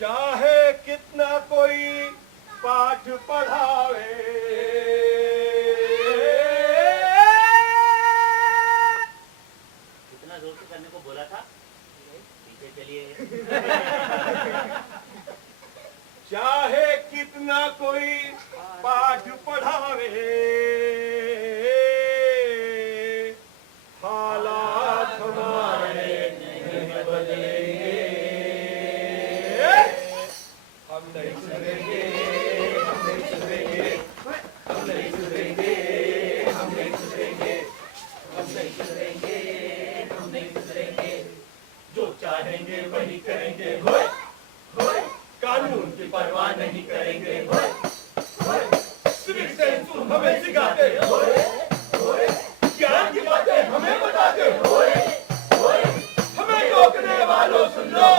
चाहे कितना कोई पाठ पढ़ावे, कितना जोर से करने को बोला था, पीछे चलिए। चाहे कितना कोई पाठ पढ़ावे, हालात हमारे नहीं बदलेंगे, हम नहीं सुधरेंगे, हम नहीं सुधरेंगे, हम नहीं सुधरेंगे, हम नहीं सुधरेंगे, हम नहीं सुधरेंगे, हम नहीं सुधरेंगे, जो चाहेंगे वही करेंगे, होए होए, कानून की परवाह नहीं करेंगे, होए होए, सिविक सेंस तुम हमें सिखाते, होए होए, ज्ञान की बातें हमें बताते, होए होए, हमें रोकने वालों सुन लो,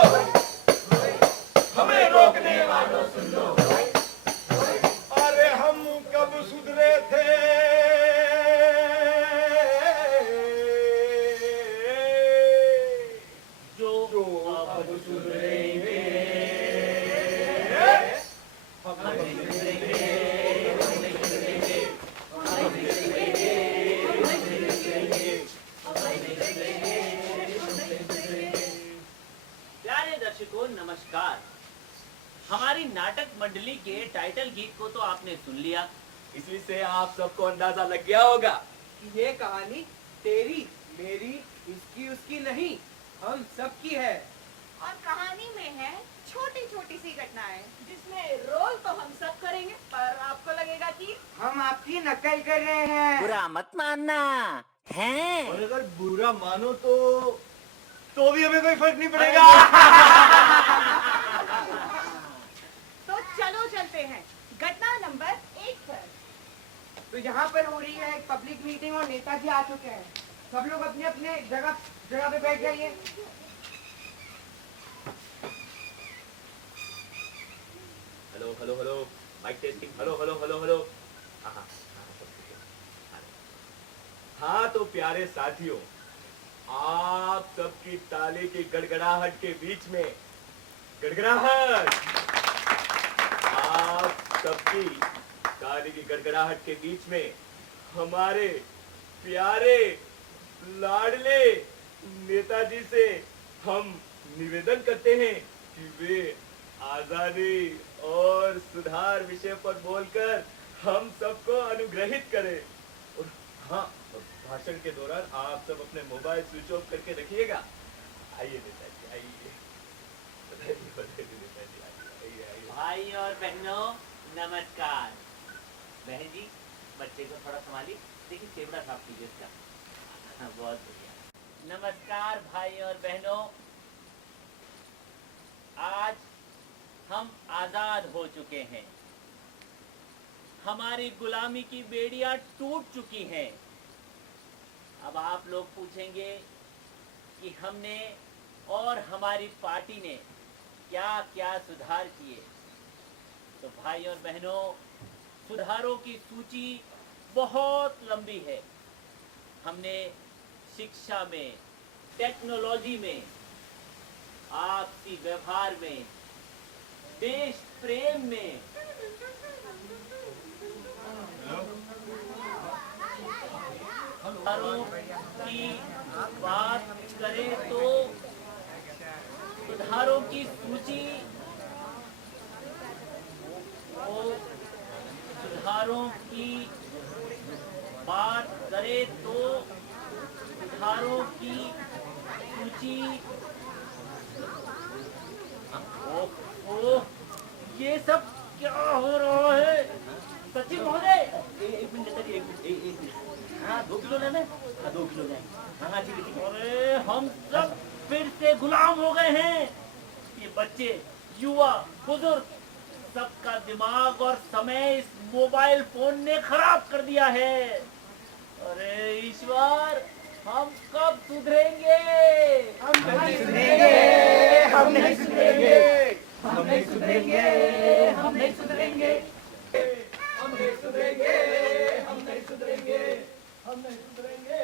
हमें रोकने वालों सुन लो, अरे हम कब सुधरे थे, जो अब सुधरेंगे, हम नहीं सुधरेंगे, हम नहीं सुधरेंगे, हम नहीं सुधरेंगे, हम नहीं सुधरेंगे, हम नहीं सुधरेंगे, हम नहीं सुधरेंगे। प्यारे दर्शकों नमस्कार। हमारी नाटक मंडली के टाइटल गीत को तो आपने सुन लिया। इसी से आप सबको अंदाजा लग गया होगा कि ये कहानी तेरी, मेरी, इसकी, उसकी नहीं, हम सबकी है। और कहानी में है छोटी छोटी सी घटनाएं जिसमें रोल तो हम सब करेंगे, पर आपको लगेगा कि हम आपकी नकल कर रहे हैं। बुरा मत मानना है। और अगर बुरा मानो तो भी हमें कोई फर्क नहीं पड़ेगा। तो चलो चलते हैं घटना नंबर 1 पर। तो यहाँ पर हो रही है एक पब्लिक मीटिंग और नेताजी आ चुके हैं। सब लोग अपने अपने जगह पे बैठ जाइए। Hello hello hello, mic testing, hello hello hello hello. हाँ तो प्यारे साथियों, आप सबकी ताली की गड़गड़ाहट के बीच में, गड़गड़ाहट, आप सबकी ताली की गड़गड़ाहट के बीच में हमारे प्यारे लाडले नेताजी से हम निवेदन करते हैं कि वे आजादी और सुधार विषय पर बोलकर हम सबको अनुग्रहित करें। और हाँ, भाषण के दौरान आप सब अपने मोबाइल स्विच ऑफ करके रखिएगा। आइए नेताजी, आइए। नेताजी, आइए, आइए। भाई और बहनों नमस्कार। बहन जी बच्चे को थोड़ा संभालिए, देखिए चेवड़ा साफ कीजिए इसका। हाँ, बहुत बढ़िया। नमस्कार भाई और बहनों, आज हम आजाद हो चुके हैं। हमारी गुलामी की बेड़ियां टूट चुकी हैं। अब आप लोग पूछेंगे कि हमने और हमारी पार्टी ने क्या क्या सुधार किए। तो भाई और बहनों, सुधारों की सूची बहुत लंबी है। हमने शिक्षा में, टेक्नोलॉजी में, आपसी व्यवहार में, देश प्रेम में, सुधारों की बात करें तो सुधारों की सूची, सुधारों की बात करें तो सुधारों की सूची। ओह, ये सब क्या हो रहा है? सचिव महोदय, एक मिनट, एक मिनट। हाँ 2 किलो लेना है? हाँ 2 किलो लेना। हाँ ठीक है। अरे हम सब फिर से गुलाम हो गए हैं। ये बच्चे, युवा, बुजुर्ग, सबका दिमाग और समय इस मोबाइल फोन ने खराब कर दिया है। अरे ईश्वर, हम कब सुधरेंगे? हम नहीं सुधरेंगे, हम नहीं सुधरेंगे, हम नहीं सुधरेंगे, हम नहीं सुधरेंगे, हम नहीं सुधरेंगे, हम नहीं सुधरेंगे, हम नहीं सुधरेंगे,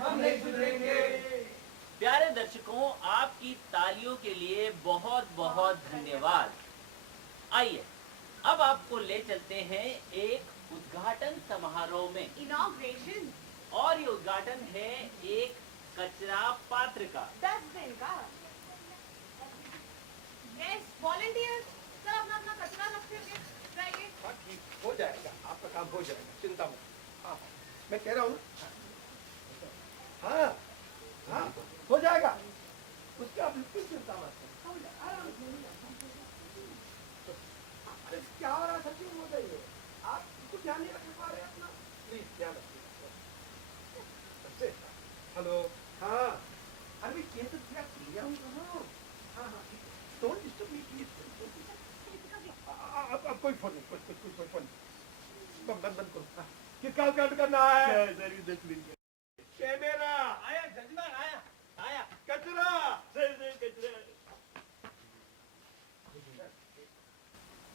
हम नहीं सुधरेंगे। प्यारे दर्शकों, आपकी तालियों के लिए बहुत बहुत धन्यवाद। आइए, अब आपको ले चलते हैं एक उद्घाटन समारोह में। इनॉग्रेशन और ये उद्घाटन है एक कचरा पात्र का। 10 दिन का। यस, वॉलंटियर सब अपना अपना कचरा रखते हुए जाइए। हाँ ठीक हो जाएगा, आपका काम हो जाएगा, चिंता मत। हाँ मैं कह रहा हूँ हाँ हाँ हो जाएगा, उसका आप बिल्कुल चिंता मत करो, हो जाएगा, आराम से हो जाएगा। अरे क्या हो रहा है, सच्ची हो गई है, आप कुछ ध्यान नहीं रख पा रहे अपना, प्लीज ध्यान रखिए। हेलो हाँ, अरे ये तो क्या किया हूँ कहाँ? हाँ हाँ डोंट डिस्टर्ब मी प्लीज। अब कोई फोन नहीं, कोई फोन नहीं, बंद करो। हाँ, किसका काउंट करना है? कैमरा आया जजमान, आया आया। कचरा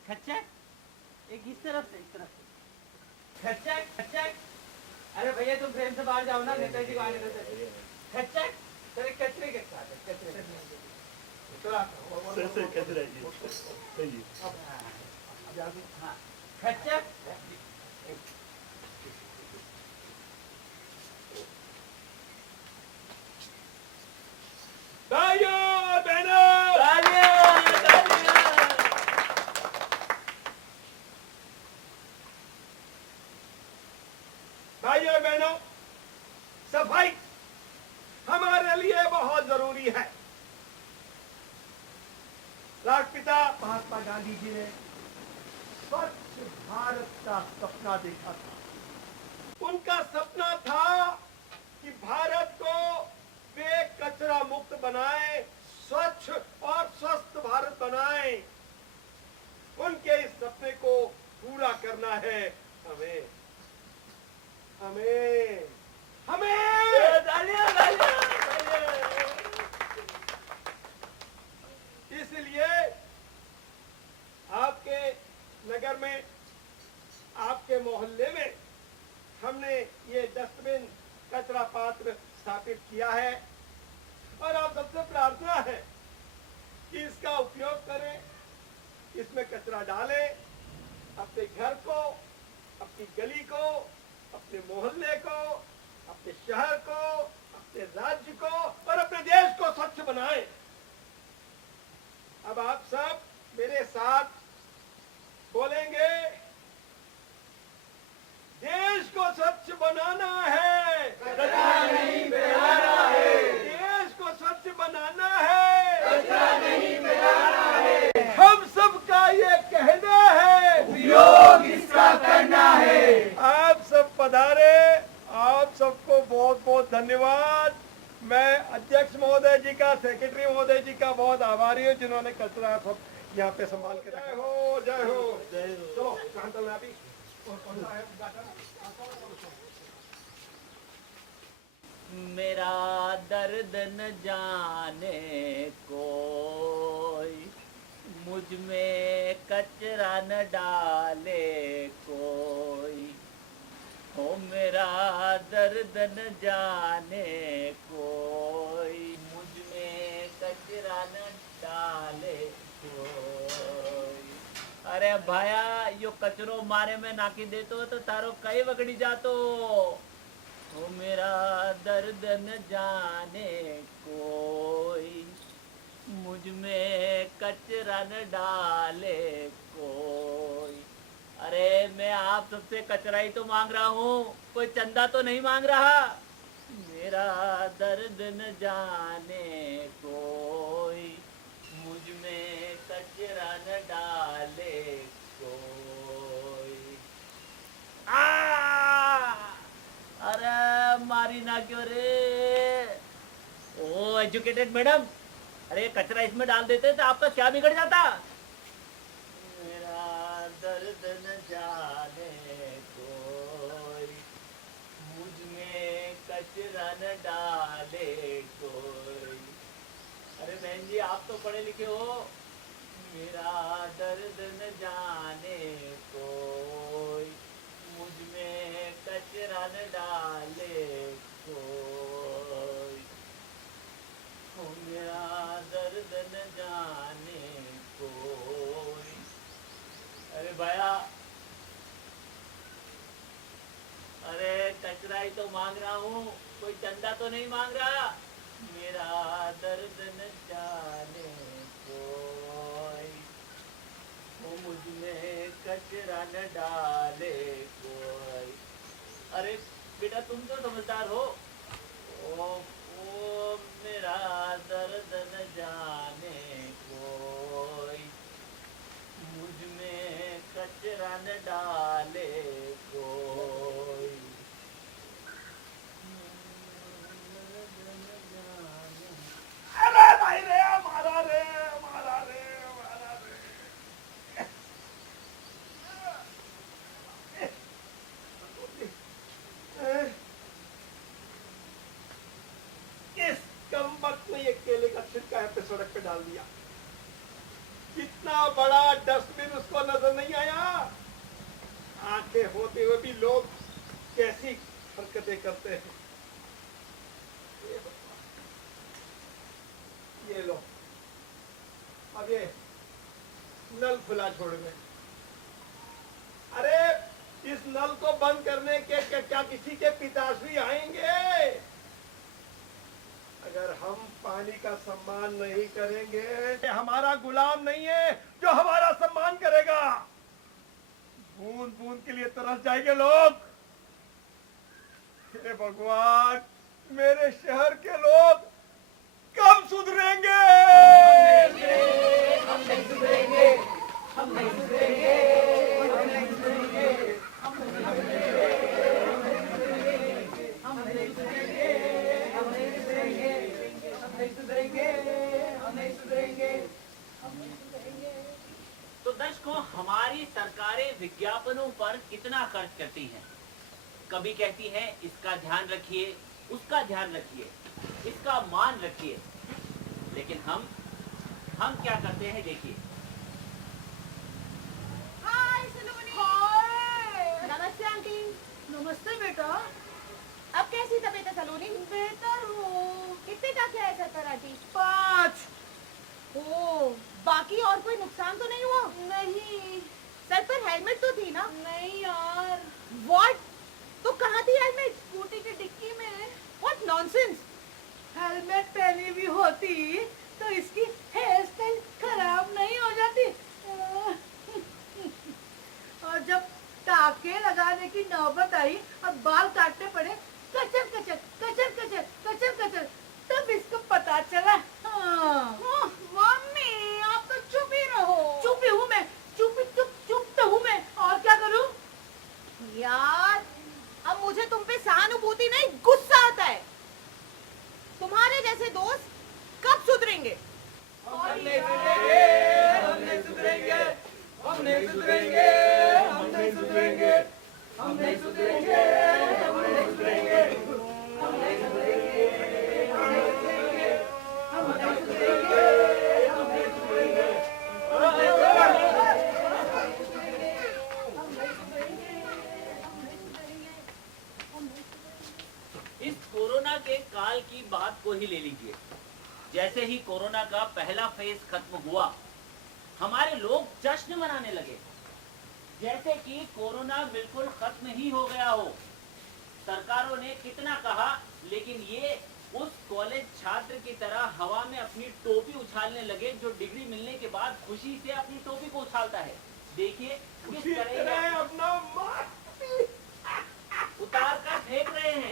खच्चर, एक इस तरफ से, इस तरफ से। खच्चर खच्चर, अरे भैया तुम फ्रेम से बाहर जाओ ना, नेताजी को आने दो। खच्चर। सर एक कचरे के साथ है, कचरे के साथ। हाँ, खच्चर। भाइयों बहनों, तालियां, तालियां। भाइयों बहनों, सफाई हमारे लिए बहुत जरूरी है। राष्ट्रपिता महात्मा गांधी जी ने स्वच्छ भारत का सपना देखा था। उनका सपना था कि भारत को वे कचरा मुक्त बनाए, स्वच्छ और स्वस्थ भारत बनाए। उनके इस सपने को पूरा करना है हमें, हमें हमें तालियां, तालियां, तालियां। इसलिए आपके नगर में, आपके मोहल्ले में हमने ये डस्टबिन कचरा पात्र स्थापित किया है और आप सबसे प्रार्थना है कि इसका उपयोग करें, इसमें कचरा डालें, अपने घर को, अपनी गली को, अपने मोहल्ले को, अपने शहर को, अपने राज्य को और अपने देश को स्वच्छ बनाएं। अब आप सब मेरे साथ बोलेंगे, देश को स्वच्छ बनाना है, कचरा नहीं फैलाना है। देश को स्वच्छ बनाना है, कचरा नहीं फैलाना है। हम सबका ये कहना है, उपयोग इसका करना है। आप सब पधारे, आप सबको बहुत बहुत धन्यवाद। मैं अध्यक्ष महोदय जी का, सेक्रेटरी महोदय जी का बहुत आभारी हूँ जिन्होंने कचरा सब यहाँ पे संभाल के रखा। जय हो, जय हो, जय हो। चलो कहाँ चलना है अभी? और कौन सा है उद्घाटन? मेरा दर्द न जाने कोई, मुझ में कचरा न डाले कोई। हो मेरा दर्द न जाने कोई, मुझ में कचरा न डाले कोई। अरे भाया, यो कचरो मारे में नाखी देतो तो तारो कई वगड़ी जातो। हो मेरा दर्द न जाने कोई, मुझ में कचरा न डाले कोई। अरे मैं आप सबसे कचरा ही तो मांग रहा हूँ, कोई चंदा तो नहीं मांग रहा। मेरा दर्द न जाने कोई, मुझ में कचरा न डाले कोई। अरे मारी ना क्यों रे? ओ एजुकेटेड मैडम, अरे कचरा इसमें डाल देते तो आपका क्या बिगड़ जाता? मेरा दर्द न जाने कोई, मुझ में कचरा न डाले कोई। अरे बहन जी, आप तो पढ़े लिखे हो। मेरा दर्द न जाने कोई, मुझ में कचरा न डाले कोई। ओ मेरा दर्द न जाने कोई। अरे भैया, अरे कचरा ही तो मांग रहा हूँ, कोई चंदा तो नहीं मांग रहा। मेरा दर्द न जाने कोई, वो मुझ में कचरा न डाले कोई। अरे बेटा, तुम तो समझदार हो। ओ मेरा दर्द न जाने कोई, मुझ में कचरा न डाले कोई। अरे भाई रे, मारा रे, मारा रे, मारा रे। इस कमबख्त ने ये केले का छिलका है पे सड़क पे डाल दिया। कितना बड़ा डस्टबिन उसको नजर नहीं आया। आंखें होते हुए भी लोग कैसी हरकतें करते हैं। ये लो, अब ये नल खुला छोड़ गए। अरे इस नल को बंद करने के क्या किसी के पिताश्री आएंगे? अगर हम पानी का सम्मान नहीं करेंगे, हमारा गुलाम नहीं है जो हमारा सम्मान करेगा। बूंद बूंद के लिए तरस जाएंगे लोग। हे भगवान, मेरे शहर के लोग कब सुधरेंगे? हम नहीं सुधरेंगे, हम नहीं सुधरेंगे, हम नहीं सुधरेंगे, हम नहीं सुधरेंगे, हम नहीं सुधरेंगे, हम नहीं सुधरेंगे, हम नहीं सुधरेंगे, हम नहीं सुधरेंगे, हम नहीं सुधरेंगे। तो दर्शकों, हमारी सरकारें विज्ञापनों पर कितना खर्च करती हैं। कभी कहती हैं इसका ध्यान रखिए, उसका ध्यान रखिए, इसका मान रखिए, लेकिन हम क्या करते हैं देखिए। हाय सलोनी। हाय। नमस्ते आंटी। नमस्ते बेटा। अब कैसी तबीयत है सलोनी? बेहतर हूँ। कितने टाके आए सर पर आंटी? 5। ओ, बाकी और कोई नुकसान तो नहीं हुआ? नहीं। सर पर हेलमेट तो थी ना? नहीं यार। व्हाट? तो कहाँ थी हेलमेट? स्कूटी की डिक्की में। What nonsense. हेलमेट पहनी भी होती तो इसकी हेयर स्टाइल खराब नहीं हो जाती। और जब टाके लगाने की नौबत आई और बाल काटने पड़े, कचर कचर कचर कचर कचर कचर, तब इसको पता चला। मम्मी, आप तो चुप ही रहो। चुप ही हूँ मैं, चुप तो हूँ मैं, और क्या करूँ? यार, अब मुझे तुम पे सहानुभूति नहीं, गुस्सा आता है। तुम्हारे जैसे दोस्त कब सुधरेंगे? हम नहीं सुधरेंगे, हम नहीं सुधरेंगे, हम नहीं सुधरेंगे, हम नहीं सुधरेंगे, हम नहीं सुधरेंगे, हम नहीं सुधरेंगे, हम नहीं सुधरेंगे, हम नहीं सुधरेंगे, हम नहीं सुधरेंगे, हम नहीं सुधरेंगे, हम नहीं सुधरेंगे। इस कोरोना के काल की बात को ही ले लीजिए। जैसे ही कोरोना का पहला फेज खत्म हुआ, हमारे लोग जश्न मनाने लगे, जैसे कि कोरोना बिल्कुल खत्म ही हो गया हो। सरकारों ने कितना कहा, लेकिन ये उस कॉलेज छात्र की तरह हवा में अपनी टोपी उछालने लगे जो डिग्री मिलने के बाद खुशी से अपनी टोपी को उछालता है। देखिए किस तरह अपना उतार कर फेंक रहे हैं।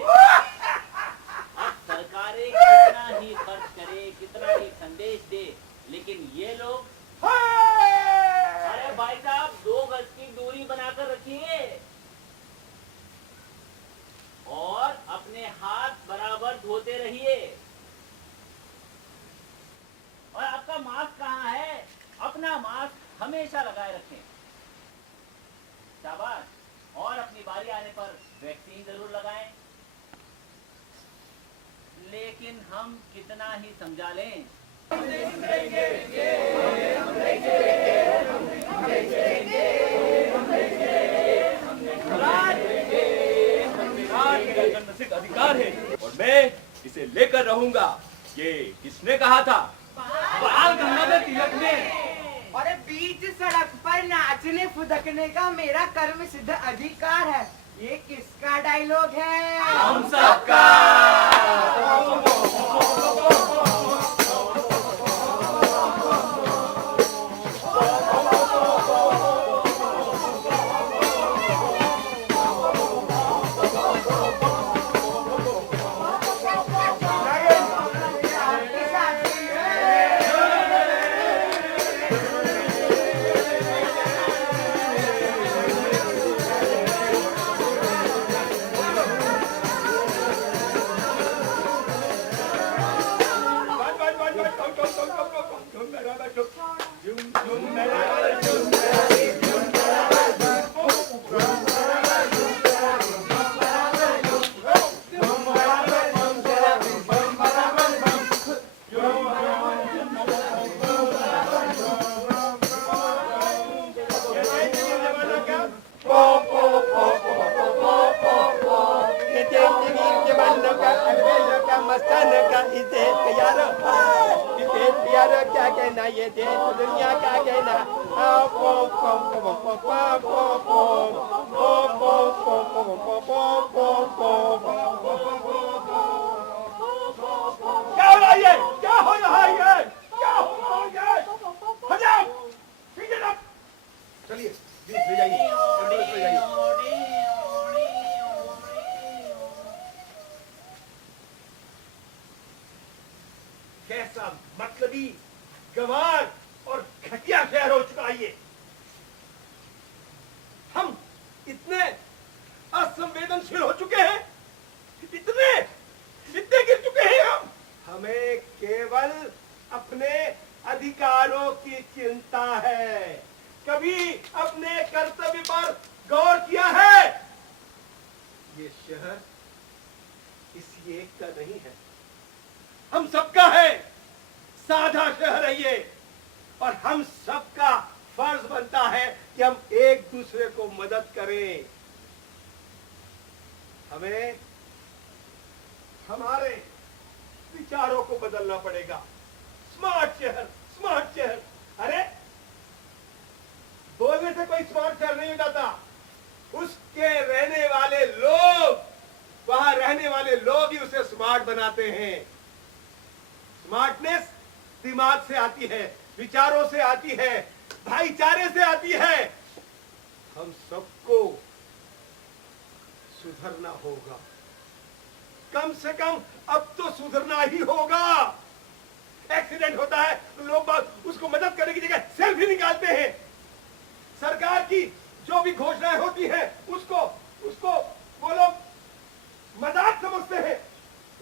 अब सरकारें कितना ही खर्च करे, कितना ही संदेश दे, लेकिन ये लोग, अरे भाई साहब 2 गज की दूरी बनाकर रखिए और अपने हाथ बराबर धोते रहिए। मास्क हमेशा लगाए रखें। शाबाश, और अपनी बारी आने पर वैक्सीन जरूर लगाएं। लेकिन हम कितना ही समझा लें, जन्मसिद्ध अधिकार है और मैं इसे लेकर रहूंगा। ये किसने कहा था? बाल गंगाधर तिलक ने। और बीच सड़क पर नाचने फुदकने का मेरा कर्म सिद्ध अधिकार है। ये किसका डायलॉग है? हम सबका। दुनिया का कहना क्या हो रहा है? क्या हो रहा है? क्या हो रहा है? हजाम पीछे ना चलिए बीच में जाइए। कैसा मतलबी गंवार और घटिया शहर हो चुका है ये। हम इतने असंवेदनशील हो चुके हैं, इतने गिर चुके हैं हम। हमें केवल अपने अधिकारों की चिंता है। कभी अपने कर्तव्य पर गौर किया है? ये शहर किसी एक का नहीं है, हम सबका है। साधा शहर है ये और हम सबका फर्ज बनता है कि हम एक दूसरे को मदद करें। हमें हमारे विचारों को बदलना पड़ेगा। स्मार्ट शहर, स्मार्ट शहर। अरे बोलने से कोई स्मार्ट शहर नहीं हो जाता, उसके रहने वाले लोग, वहां रहने वाले लोग ही उसे स्मार्ट बनाते हैं। स्मार्टनेस दिमाग से आती है, विचारों से आती है, भाईचारे से आती है। हम सबको सुधरना होगा, कम से कम अब तो सुधरना ही होगा। एक्सीडेंट होता है, लोग उसको मदद करने की जगह सेल्फी निकालते हैं। सरकार की जो भी घोषणाएं होती हैं उसको वो लोग मजाक समझते हैं।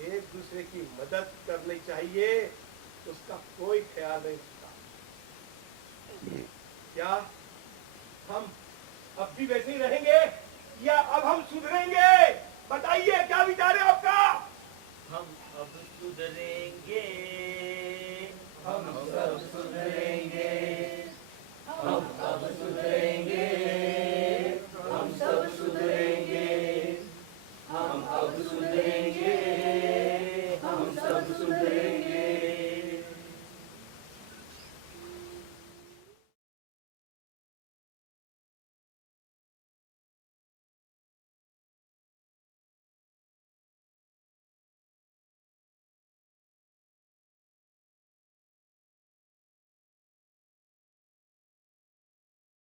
एक दूसरे की मदद करनी चाहिए, उसका कोई ख्याल नहीं रखता। क्या हम अब भी वैसे ही रहेंगे या अब हम सुधरेंगे? बताइए, क्या विचार है आपका? हम अब सुधरेंगे।